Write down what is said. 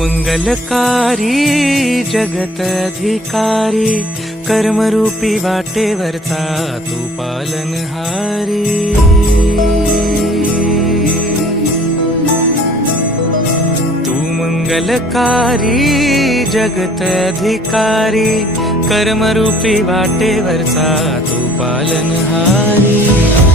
मंगलकारी जगत अधिकारी, कर्मरूपी वाटेवरचा तू पालनहारी। तू मंगलकारी जगत अधिकारी, कर्मरूपी वाटेवरचा तू पालनहारी।